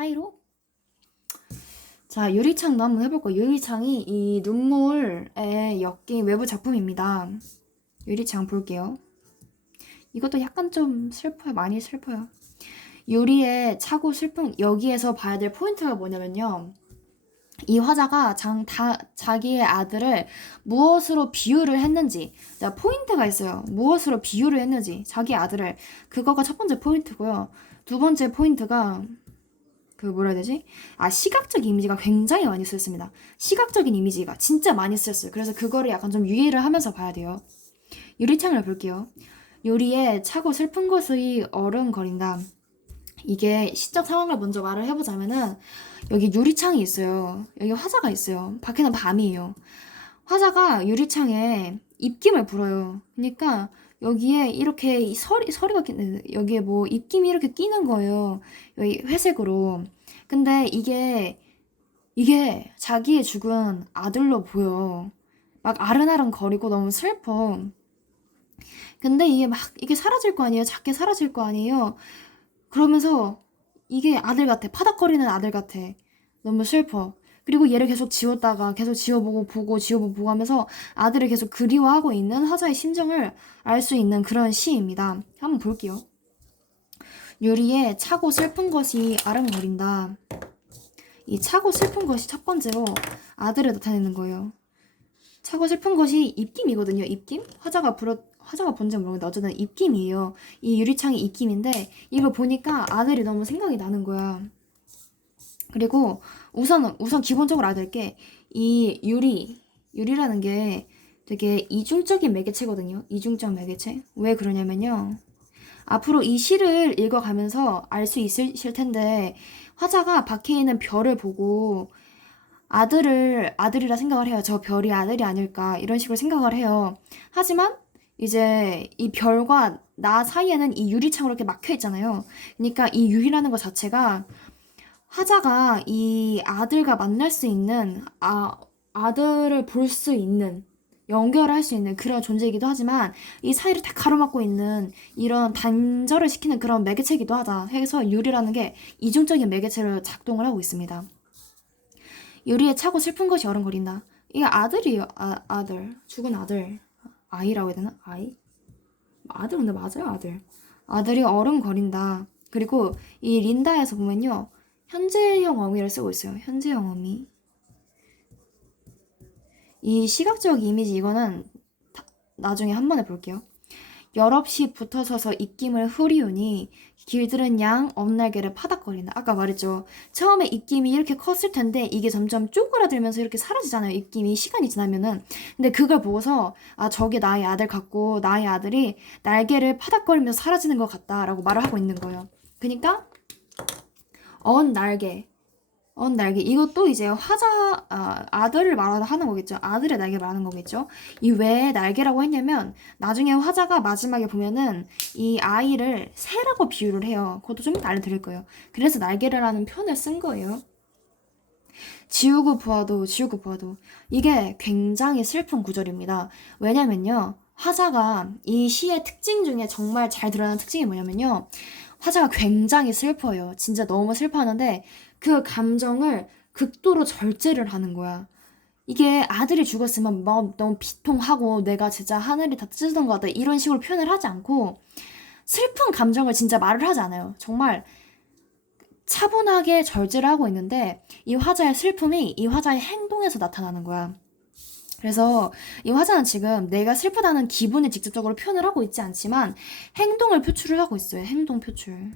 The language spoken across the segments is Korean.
사이로? 자, 유리창도 한번 해볼 거예요. 유리창이 이 눈물에 엮인 외부 작품입니다. 유리창 볼게요. 이것도 약간 좀 슬퍼요. 많이 슬퍼요. 유리에 차고 슬픈, 여기에서 봐야 될 포인트가 뭐냐면요. 이 화자가 자기의 아들을 무엇으로 비유를 했는지, 자, 포인트가 있어요. 무엇으로 비유를 했는지, 자기 아들을. 그거가 첫 번째 포인트고요. 두 번째 포인트가, 뭐라 해야 되지? 시각적 이미지가 굉장히 많이 쓰였습니다. 시각적인 이미지가 진짜 많이 쓰였어요. 그래서 그거를 약간 좀 유의를 하면서 봐야 돼요. 유리창을 볼게요. 유리에 차고 슬픈 것이 어른거린다. 이게 시적 상황을 먼저 말을 해보자면은 여기 유리창이 있어요. 여기 화자가 있어요. 밖에는 밤이에요. 화자가 유리창에 입김을 불어요. 그러니까 여기에 이렇게 서리가 여기에 뭐 입김이 이렇게 끼는 거예요. 여기 회색으로. 근데 이게 자기의 죽은 아들로 보여. 막 아른아른 거리고 너무 슬퍼. 근데 이게 사라질 거 아니에요? 작게 사라질 거 아니에요? 그러면서 이게 아들 같아. 파닥거리는 아들 같아. 너무 슬퍼. 그리고 얘를 계속 지웠다가 계속 지워보고 보고 지워보고 보고 하면서 아들을 계속 그리워하고 있는 화자의 심정을 알 수 있는 그런 시입니다. 한번 볼게요. 유리에 차고 슬픈 것이 아른거린다. 이 차고 슬픈 것이 첫 번째로 아들을 나타내는 거예요. 차고 슬픈 것이 입김이거든요. 입김? 화자가 본지 모르겠는데 어쨌든 입김이에요. 이 유리창이 입김인데 이걸 보니까 아들이 너무 생각이 나는 거야. 그리고 우선 기본적으로 알아야 게 이 유리라는 게 되게 이중적인 매개체거든요. 이중적 매개체. 왜 그러냐면요. 앞으로 이 시를 읽어가면서 알 수 있으실 텐데 화자가 밖에 있는 별을 보고 아들이라 생각을 해요. 저 별이 아들이 아닐까 이런 식으로 생각을 해요. 하지만 이제 이 별과 나 사이에는 이 유리창으로 이렇게 막혀 있잖아요. 그러니까 이 유리라는 것 자체가 화자가 이 아들과 만날 수 있는 아들을 볼 수 있는 연결할 수 있는 그런 존재이기도 하지만 이 사이를 다 가로막고 있는 이런 단절을 시키는 그런 매개체이기도 하다 해서 유리라는 게 이중적인 매개체로 작동을 하고 있습니다. 유리에 차고 슬픈 것이 어른거린다. 이게 아들이에요. 아들. 죽은 아들. 아이라고 해야 되나? 아이? 아들 근데 맞아요, 아들. 아들이 어른거린다. 그리고 이 린다에서 보면요. 현재형 어미를 쓰고 있어요. 현재형 어미. 이 시각적 이미지 이거는 나중에 한 번에 볼게요. 여럿이 붙어서서 입김을 흐리우니 길들은 양 엄날개를 파닥거린다. 아까 말했죠. 처음에 입김이 이렇게 컸을 텐데 이게 점점 쪼그라들면서 이렇게 사라지잖아요. 입김이 시간이 지나면은. 근데 그걸 보고서 저게 나의 아들 같고 나의 아들이 날개를 파닥거리면서 사라지는 것 같다라고 말을 하고 있는 거예요. 그러니까 날개. 날개. 이것도 이제 아들을 말하는 거겠죠. 아들의 날개 말하는 거겠죠. 이 왜 날개라고 했냐면, 나중에 화자가 마지막에 보면은 이 아이를 새라고 비유를 해요. 그것도 좀 이따 알려드릴 거예요. 그래서 날개라는 표현을 쓴 거예요. 지우고 보아도. 이게 굉장히 슬픈 구절입니다. 왜냐면요. 화자가 이 시의 특징 중에 정말 잘 드러나는 특징이 뭐냐면요. 화자가 굉장히 슬퍼요. 진짜 너무 슬퍼하는데 그 감정을 극도로 절제를 하는 거야. 이게 아들이 죽었으면 막 너무 비통하고 내가 진짜 하늘이 다 찢어진 것 같다 이런 식으로 표현을 하지 않고 슬픈 감정을 진짜 말을 하지 않아요. 정말 차분하게 절제를 하고 있는데 이 화자의 슬픔이 이 화자의 행동에서 나타나는 거야. 그래서 이 화자는 지금 내가 슬프다는 기분을 직접적으로 표현을 하고 있지 않지만 행동을 표출을 하고 있어요. 행동 표출.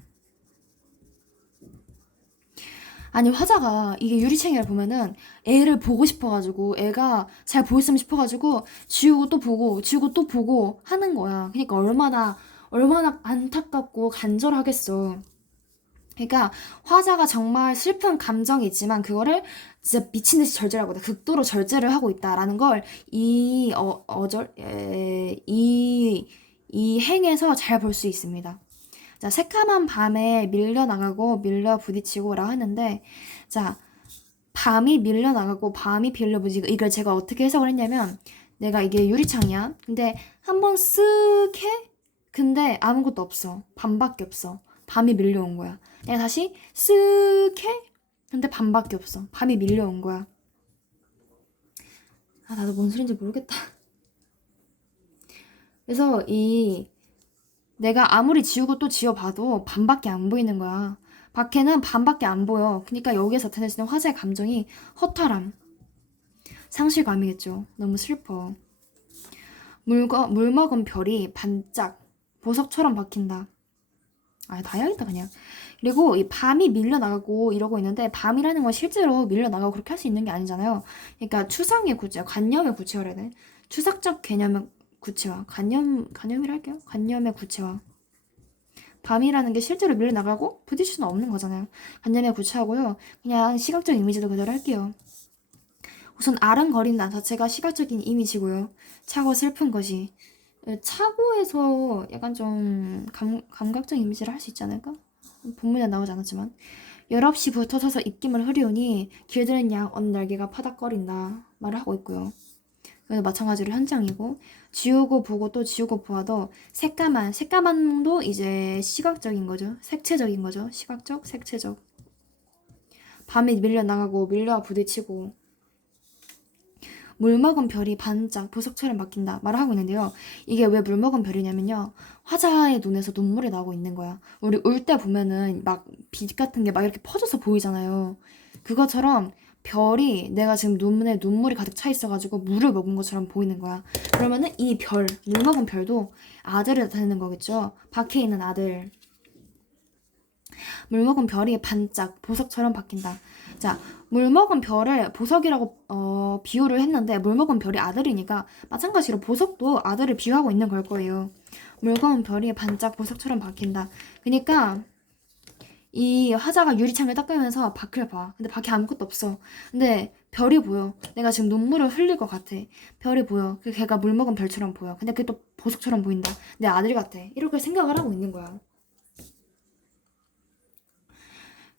아니 화자가 이게 유리창이를 보면은 애를 보고 싶어가지고 애가 잘 보였으면 싶어가지고 지우고 또 보고 하는 거야. 그러니까 얼마나 안타깝고 간절하겠어. 그러니까 화자가 정말 슬픈 감정이 있지만 그거를 진짜 미친 듯이 절제를 하고 있다. 극도로 절제를 하고 있다라는 걸 이 행에서 잘 볼 수 있습니다. 자, 새까만 밤에 밀려나가고 밀려 부딪히고라 하는데, 자, 밤이 밀려나가고 밤이 빌려 부딪히고 이걸 제가 어떻게 해석을 했냐면, 내가 이게 유리창이야. 근데 한번 쓱 해? 근데 아무것도 없어. 밤밖에 없어. 밤이 밀려온 거야. 내가 다시 쓱 해? 근데 밤밖에 없어. 밤이 밀려온 거야. 아, 나도 뭔 소린지 모르겠다. 그래서 내가 아무리 지우고 또 지워봐도 밤밖에 안 보이는 거야. 밖에는 밤밖에 안 보여. 그러니까 여기에서 나타내지는 화자의 감정이 허탈함, 상실감이겠죠. 너무 슬퍼. 물 먹은 별이 반짝 보석처럼 박힌다. 아, 다 해야겠다 그냥. 그리고 이 밤이 밀려나가고 이러고 있는데, 밤이라는 건 실제로 밀려나가고 그렇게 할 수 있는 게 아니잖아요. 그러니까 추상의 구체화, 관념의 구체화래 돼. 추상적 개념의 구체화, 관념이라 할게요. 관념의 구체화. 밤이라는 게 실제로 밀려나가고 부딪힐 수는 없는 거잖아요. 관념의 구체화고요. 그냥 시각적 이미지도 그대로 할게요. 우선 아른거린다 자체가 시각적인 이미지고요. 차고 슬픈 것이. 차고에서 약간 좀 감각적 이미지를 할 수 있지 않을까? 본문에 나오지 않았지만. 열없이 붙어서서 입김을 흐리우니 길들은 양 어느 날개가 파닥거린다 말을 하고 있고요. 그래서 마찬가지로 현장이고, 지우고 보고 또 지우고 보아도 색감함도 이제 시각적인 거죠. 색채적인 거죠. 시각적, 색채적. 밤에 밀려나가고 밀려와 부딪히고, 물먹은 별이 반짝 보석처럼 바뀐다 말을 하고 있는데요. 이게 왜 물먹은 별이냐면요. 화자의 눈에서 눈물이 나오고 있는 거야. 우리 울 때 보면은 막 빛 같은 게 막 이렇게 퍼져서 보이잖아요. 그것처럼 별이 내가 지금 눈에 눈물이 가득 차 있어가지고 물을 먹은 것처럼 보이는 거야. 그러면은 이 별, 물먹은 별도 아들을 나타내는 거겠죠. 밖에 있는 아들. 물먹은 별이 반짝 보석처럼 바뀐다. 자, 물먹은 별을 보석이라고 비유를 했는데, 물먹은 별이 아들이니까 마찬가지로 보석도 아들을 비유하고 있는 걸 거예요. 물먹은 별이 반짝 보석처럼 바뀐다. 그러니까 이 화자가 유리창을 닦으면서 밖을 봐. 근데 밖에 아무것도 없어. 근데 별이 보여. 내가 지금 눈물을 흘릴 것 같아. 별이 보여. 그 걔가 물먹은 별처럼 보여. 근데 그게 또 보석처럼 보인다. 내 아들 같아. 이렇게 생각을 하고 있는 거야.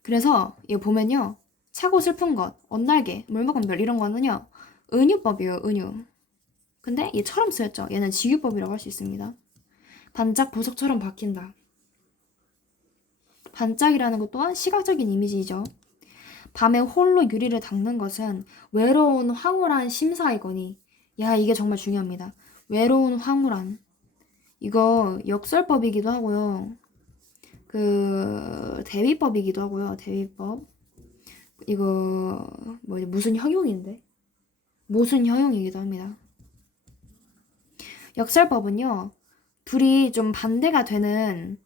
그래서 이거 보면요. 차고 슬픈 것, 언날개, 물먹은 별 이런 거는요. 은유법이에요. 은유. 근데 얘처럼 쓰였죠. 얘는 지유법이라고 할 수 있습니다. 반짝 보석처럼 박힌다. 반짝이라는 것 또한 시각적인 이미지이죠. 밤에 홀로 유리를 닦는 것은 외로운 황홀한 심사이거니. 야, 이게 정말 중요합니다. 외로운 황홀한. 이거 역설법이기도 하고요. 대위법이기도 하고요. 대위법. 이거 무슨 형용인데? 무슨 형용이기도 합니다. 역설법은요. 둘이 좀 반대가 되는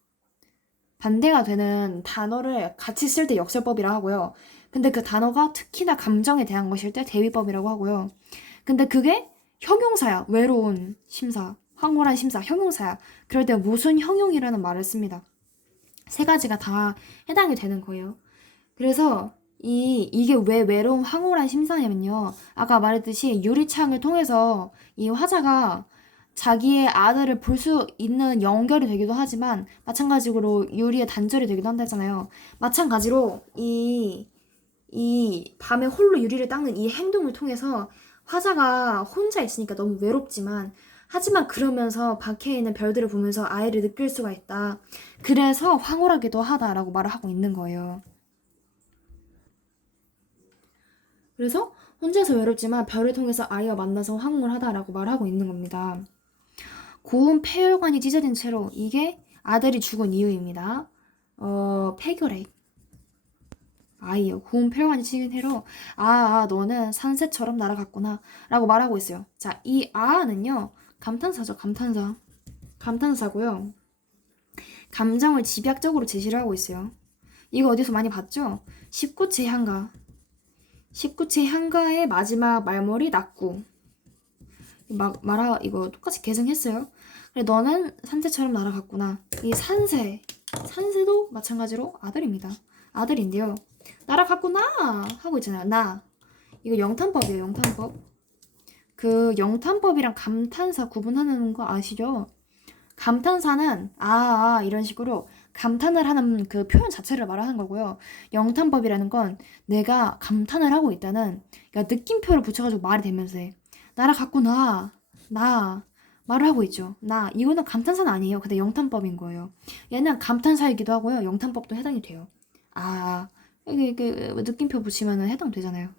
단어를 같이 쓸 때 역설법이라 하고요. 근데 그 단어가 특히나 감정에 대한 것일 때 대위법이라고 하고요. 근데 그게 형용사야. 외로운 심사, 황홀한 심사, 형용사야. 그럴 때 무슨 형용이라는 말을 씁니다. 세 가지가 다 해당이 되는 거예요. 그래서 이게 왜 외로운 황홀한 심사냐면요. 아까 말했듯이 유리창을 통해서 이 화자가 자기의 아들을 볼 수 있는 연결이 되기도 하지만, 마찬가지로 유리의 단절이 되기도 한다잖아요. 마찬가지로 이 밤에 홀로 유리를 닦는 이 행동을 통해서 화자가 혼자 있으니까 너무 외롭지만, 하지만 그러면서 밖에 있는 별들을 보면서 아이를 느낄 수가 있다. 그래서 황홀하기도 하다라고 말을 하고 있는 거예요. 그래서 혼자서 외롭지만 별을 통해서 아이와 만나서 황홀하다라고 말하고 있는 겁니다. 고운 폐혈관이 찢어진 채로, 이게 아들이 죽은 이유입니다. 폐결핵. 아이요. 고운 폐혈관이 찢어진 채로, 너는 산새처럼 날아갔구나 라고 말하고 있어요. 자, 이 아는요. 감탄사죠. 감탄사고요. 감정을 집약적으로 제시를 하고 있어요. 이거 어디서 많이 봤죠? 19채 향가. 19채 향가의 마지막 말머리 낙구. 이거 똑같이 계승했어요. 그래, 너는 산새처럼 날아갔구나. 이 산새도 마찬가지로 아들입니다. 아들인데요. 날아갔구나 하고 있잖아요. 나. 이거 영탄법이에요. 영탄법. 그 영탄법이랑 감탄사 구분하는 거 아시죠? 감탄사는 이런 식으로 감탄을 하는 그 표현 자체를 말하는 거고요. 영탄법이라는 건 내가 감탄을 하고 있다는, 그러니까 느낌표를 붙여가지고 말이 되면서 해. 날아갔구나. 나 말을 하고 있죠. 이거는 감탄사는 아니에요. 근데 영탄법인 거예요. 얘는 감탄사이기도 하고요. 영탄법도 해당이 돼요. 아, 여기 느낌표 보시면은 해당되잖아요.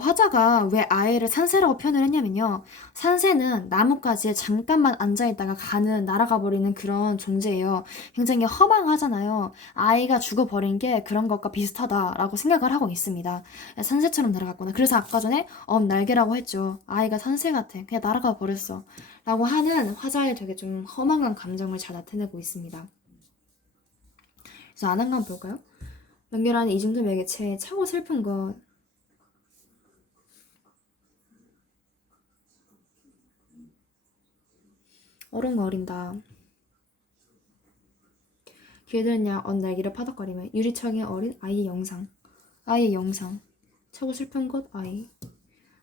화자가 왜 아이를 산새라고 표현을 했냐면요. 산새는 나뭇가지에 잠깐만 앉아있다가 날아가 버리는 그런 존재예요. 굉장히 허망하잖아요. 아이가 죽어버린 게 그런 것과 비슷하다라고 생각을 하고 있습니다. 산새처럼 날아갔구나. 그래서 아까 전에 날개라고 했죠. 아이가 산새 같아. 그냥 날아가 버렸어. 라고 하는 화자의 되게 좀 허망한 감정을 잘 나타내고 있습니다. 그래서 안 한 건 볼까요? 연결하는 이중도 매개체, 차고 슬픈 것. 어른거린다. 귀에들은 날개를 파닥거리며 유리창에 어린 아이의 영상. 아이의 영상. 차고 슬픈 것 아이.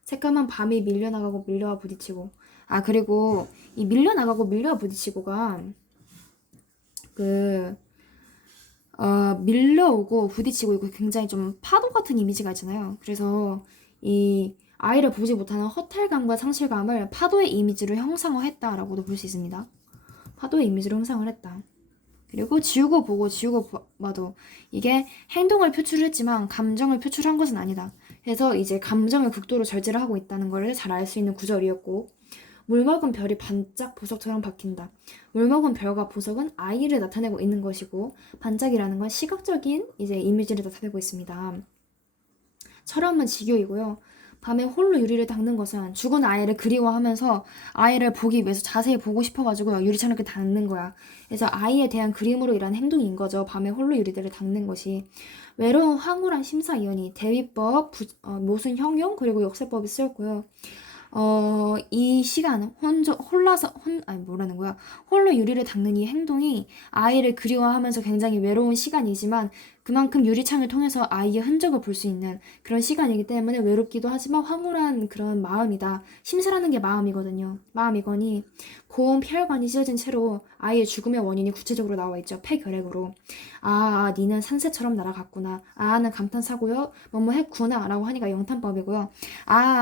새까만 밤이 밀려나가고 밀려와 부딪히고. 아, 그리고 이 밀려나가고 밀려와 부딪히고가 그 밀려오고 부딪히고 이거 굉장히 좀 파도 같은 이미지가 있잖아요. 그래서 이 아이를 보지 못하는 허탈감과 상실감을 파도의 이미지로 형상화했다라고도 볼 수 있습니다. 파도의 이미지로 형상을 했다. 그리고 지우고 보고 지우고 봐도 이게 행동을 표출했지만 감정을 표출한 것은 아니다. 그래서 이제 감정을 극도로 절제를 하고 있다는 걸 잘 알 수 있는 구절이었고, 물먹은 별이 반짝 보석처럼 박힌다. 물먹은 별과 보석은 아이를 나타내고 있는 것이고, 반짝이라는 건 시각적인 이제 이미지를 나타내고 있습니다. 철없는 지교이고요. 밤에 홀로 유리를 닦는 것은 죽은 아이를 그리워하면서 아이를 보기 위해서 자세히 보고 싶어가지고 유리창을 이렇게 닦는 거야. 그래서 아이에 대한 그림으로 일한 행동인 거죠. 밤에 홀로 유리들을 닦는 것이. 외로운 황홀한 심사위원이 대위법, 모순 형용, 그리고 역세법이 쓰였고요. 이 시간, 홀로 유리를 닦는 이 행동이 아이를 그리워하면서 굉장히 외로운 시간이지만 그만큼 유리창을 통해서 아이의 흔적을 볼 수 있는 그런 시간이기 때문에 외롭기도 하지만 황홀한 그런 마음이다. 심사라는 게 마음이거든요. 마음이거니 고운 폐혈관이 찢어진 채로 아이의 죽음의 원인이 구체적으로 나와 있죠. 폐결핵으로. 니는 산새처럼 날아갔구나. 는 감탄사고요. 뭐뭐 했구나 라고 하니까 영탄법이고요.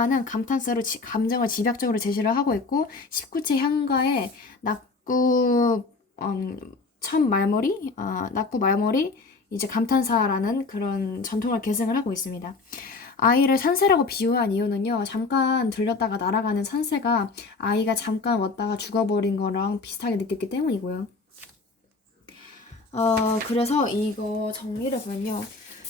는 감탄사로 감정을 집약적으로 제시를 하고 있고 19체 향가에 낙구 낙구 말머리 이제 감탄사라는 그런 전통을 계승을 하고 있습니다. 아이를 산새라고 비유한 이유는요. 잠깐 들렸다가 날아가는 산새가 아이가 잠깐 왔다가 죽어버린 거랑 비슷하게 느꼈기 때문이고요. 그래서 이거 정리를 보면요.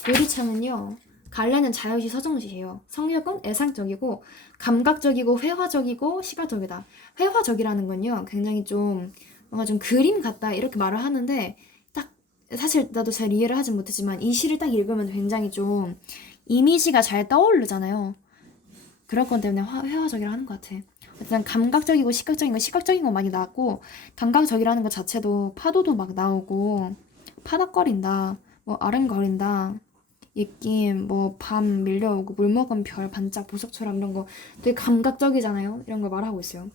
유리창은요. 갈래는 자유시 서정시예요. 성욕은 애상적이고 감각적이고 회화적이고 시각적이다. 회화적이라는 건요. 굉장히 좀 뭔가 좀 그림 같다 이렇게 말을 하는데 딱 사실 나도 잘 이해를 하진 못했지만 이 시를 딱 읽으면 굉장히 좀 이미지가 잘 떠오르잖아요. 그럴 건 때문에 회화적이라 하는 것 같아. 일단 감각적이고 시각적인 거 많이 나왔고 감각적이라는 것 자체도 파도도 막 나오고 파닥거린다, 뭐 아른거린다, 입김, 뭐 밤 밀려오고 물먹은 별 반짝 보석처럼 이런 거 되게 감각적이잖아요. 이런 걸 말하고 있어요.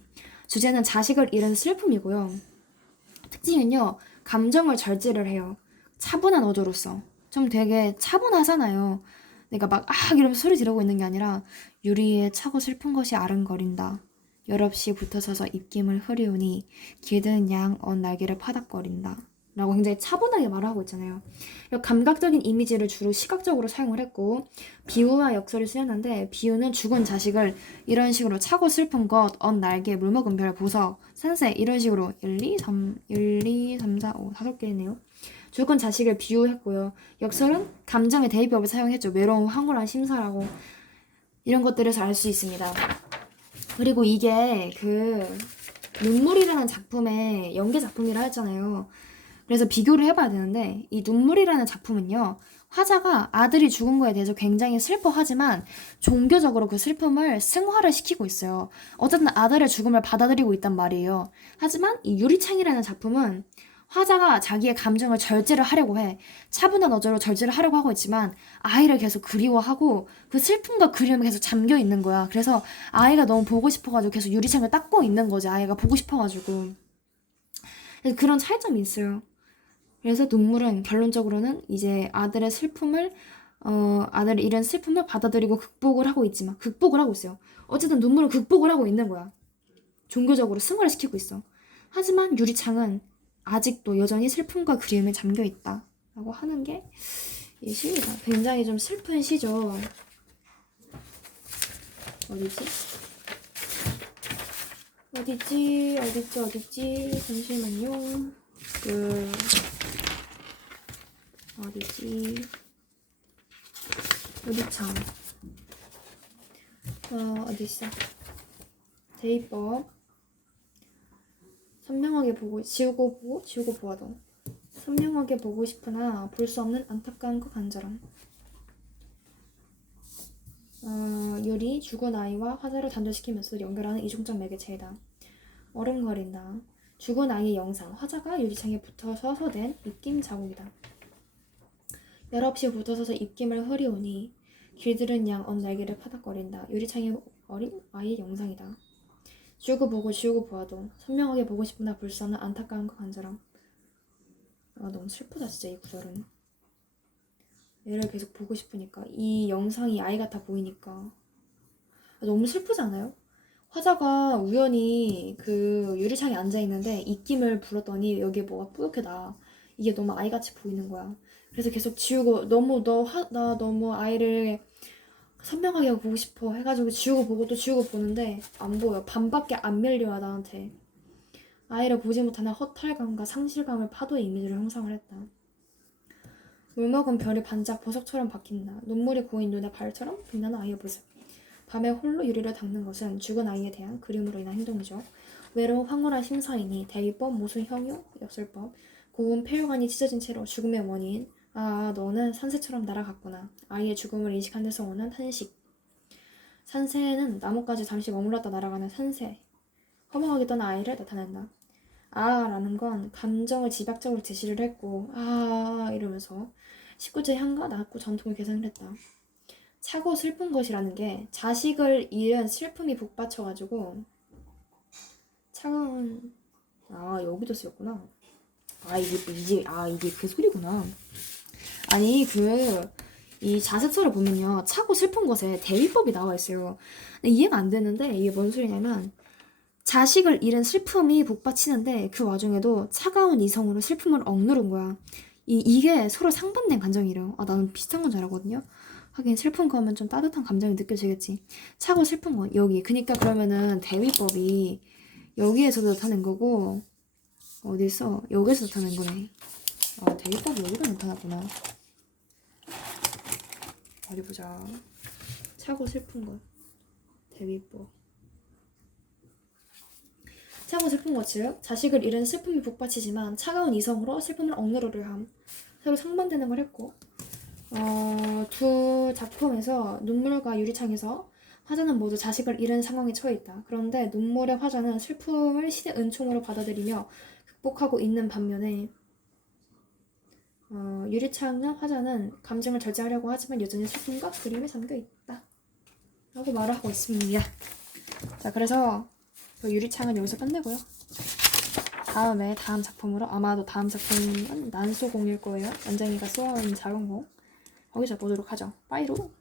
주제는 자식을 잃은 슬픔이고요. 특징은요. 감정을 절제를 해요. 차분한 어조로서. 좀 되게 차분하잖아요. 내가 막 이러면서 소리 지르고 있는 게 아니라 유리에 차고 슬픈 것이 아른거린다. 여럿이 붙어서서 입김을 흐리우니 기든 양 날개를 파닥거린다. 라고 굉장히 차분하게 말을 하고 있잖아요. 감각적인 이미지를 주로 시각적으로 사용을 했고 비유와 역설을 쓰였는데 비유는 죽은 자식을 이런 식으로 차고 슬픈 것, 날개, 물먹은 별, 보석, 산새 이런 식으로 1, 2, 3, 4, 5 5개네요. 죽은 자식을 비유했고요. 역설은 감정의 대입법을 사용했죠. 외로운 황홀한 심사라고 이런 것들에서 알 수 있습니다. 그리고 이게 눈물이라는 작품의 연계 작품이라 했잖아요. 그래서 비교를 해봐야 되는데 이 눈물이라는 작품은요. 화자가 아들이 죽은 거에 대해서 굉장히 슬퍼하지만 종교적으로 그 슬픔을 승화를 시키고 있어요. 어쨌든 아들의 죽음을 받아들이고 있단 말이에요. 하지만 이 유리창이라는 작품은 화자가 자기의 감정을 절제를 하려고 해. 차분한 어조로 절제를 하려고 하고 있지만 아이를 계속 그리워하고 그 슬픔과 그리움에 계속 잠겨 있는 거야. 그래서 아이가 너무 보고 싶어가지고 계속 유리창을 닦고 있는 거지. 아이가 보고 싶어가지고. 그래서 그런 차이점이 있어요. 그래서 눈물은 결론적으로는 이제 아들의 슬픔을 아들의 이런 슬픔을 받아들이고 극복을 하고 있어요. 어쨌든 눈물은 극복을 하고 있는 거야. 종교적으로 승화를 시키고 있어. 하지만 유리창은 아직도 여전히 슬픔과 그리움에 잠겨 있다. 라고 하는 게 이 시입니다. 굉장히 좀 슬픈 시죠. 어디지? 어디지? 잠시만요. 어디지? 유리창. 어딨어? 대입법. 선명하게 보고, 지우고 보아도. 선명하게 보고 싶으나 볼 수 없는 안타까움과 간절함. 유리, 죽은 아이와 화자를 단절시키면서 연결하는 이중적 매개체이다. 어름거린다. 죽은 아이의 영상, 화자가 유리창에 붙어서 된 입김 자국이다. 열없이 붙어서서 입김을 흐리우니 길들은 양 언날개를 파닥거린다. 유리창에 어린 아이의 영상이다. 지우고 보아도 선명하게 보고 싶으나 볼 수 없는 안타까움과 간절함. 너무 슬프다 진짜 이 구절은. 얘를 계속 보고 싶으니까 이 영상이 아이 같아 보이니까 너무 슬프지 않아요? 화자가 우연히 그 유리창에 앉아있는데 입김을 불었더니 여기에 뭐가 뿌옇게 나. 이게 너무 아이같이 보이는 거야. 그래서 계속 지우고 나 너무 아이를 선명하게 보고 싶어 해가지고 지우고 보고 또 지우고 보는데 안 보여. 반밖에 안 밀려와 나한테. 아이를 보지 못하는 허탈감과 상실감을 파도의 이미지로 형상을 했다. 물먹은 별이 반짝 보석처럼 박힌다. 눈물이 고인 눈의 발처럼 빛나는 아이의 모습. 밤에 홀로 유리를 닦는 것은 죽은 아이에 대한 그림으로 인한 행동이죠. 외로운 황홀한 심사이니 대위법, 모순 형용, 역설법, 고운 폐혈관이 찢어진 채로 죽음의 원인. 너는 산새처럼 날아갔구나. 아이의 죽음을 인식한 데서 오는 탄식. 산새는 나뭇가지 잠시 머물렀다 날아가는 산새. 허망하게 떠난 아이를 나타낸다. 라는 건 감정을 집약적으로 제시를 했고 이러면서 19제 향과 낙구 전통을 개선을 했다. 차고 슬픈 것이라는 게 자식을 잃은 슬픔이 북받쳐가지고 차가운 여기도 쓰였구나. 이게 그 소리구나. 아니 이 자습서를 보면요 차고 슬픈 것에 대위법이 나와 있어요. 근데 이해가 안 되는데 이게 뭔 소리냐면 자식을 잃은 슬픔이 북받치는데 그 와중에도 차가운 이성으로 슬픔을 억누른 거야. 이게 서로 상반된 감정이래요. 나는 비슷한 건 줄 알았거든요. 하긴 슬픈 거면 좀 따뜻한 감정이 느껴지겠지. 차고 슬픈 건 여기. 그니까 그러면은 대위법이 여기에서도 나타낸 거고 어디서? 여기서 나타낸 거네. 대위법이 여기로 나타났구나. 어디 보자. 차고 슬픈 것. 대위법. 차고 슬픈 것 즉 자식을 잃은 슬픔이 북받치지만 차가운 이성으로 슬픔을 억누르려 함. 서로 상반되는 걸 했고 두 작품에서 눈물과 유리창에서 화자는 모두 자식을 잃은 상황에 처해 있다. 그런데 눈물의 화자는 슬픔을 시대 은총으로 받아들이며 극복하고 있는 반면에 유리창은 화자는 감정을 절제하려고 하지만 여전히 슬픔과 그림에 잠겨 있다. 라고 말을 하고 있습니다. 자, 그래서 유리창은 여기서 끝내고요. 다음 작품으로 아마도 다음 작품은 난소공일 거예요. 연정이가 쏘아온 작은 공. 거기서 보도록 하죠. 빠이로.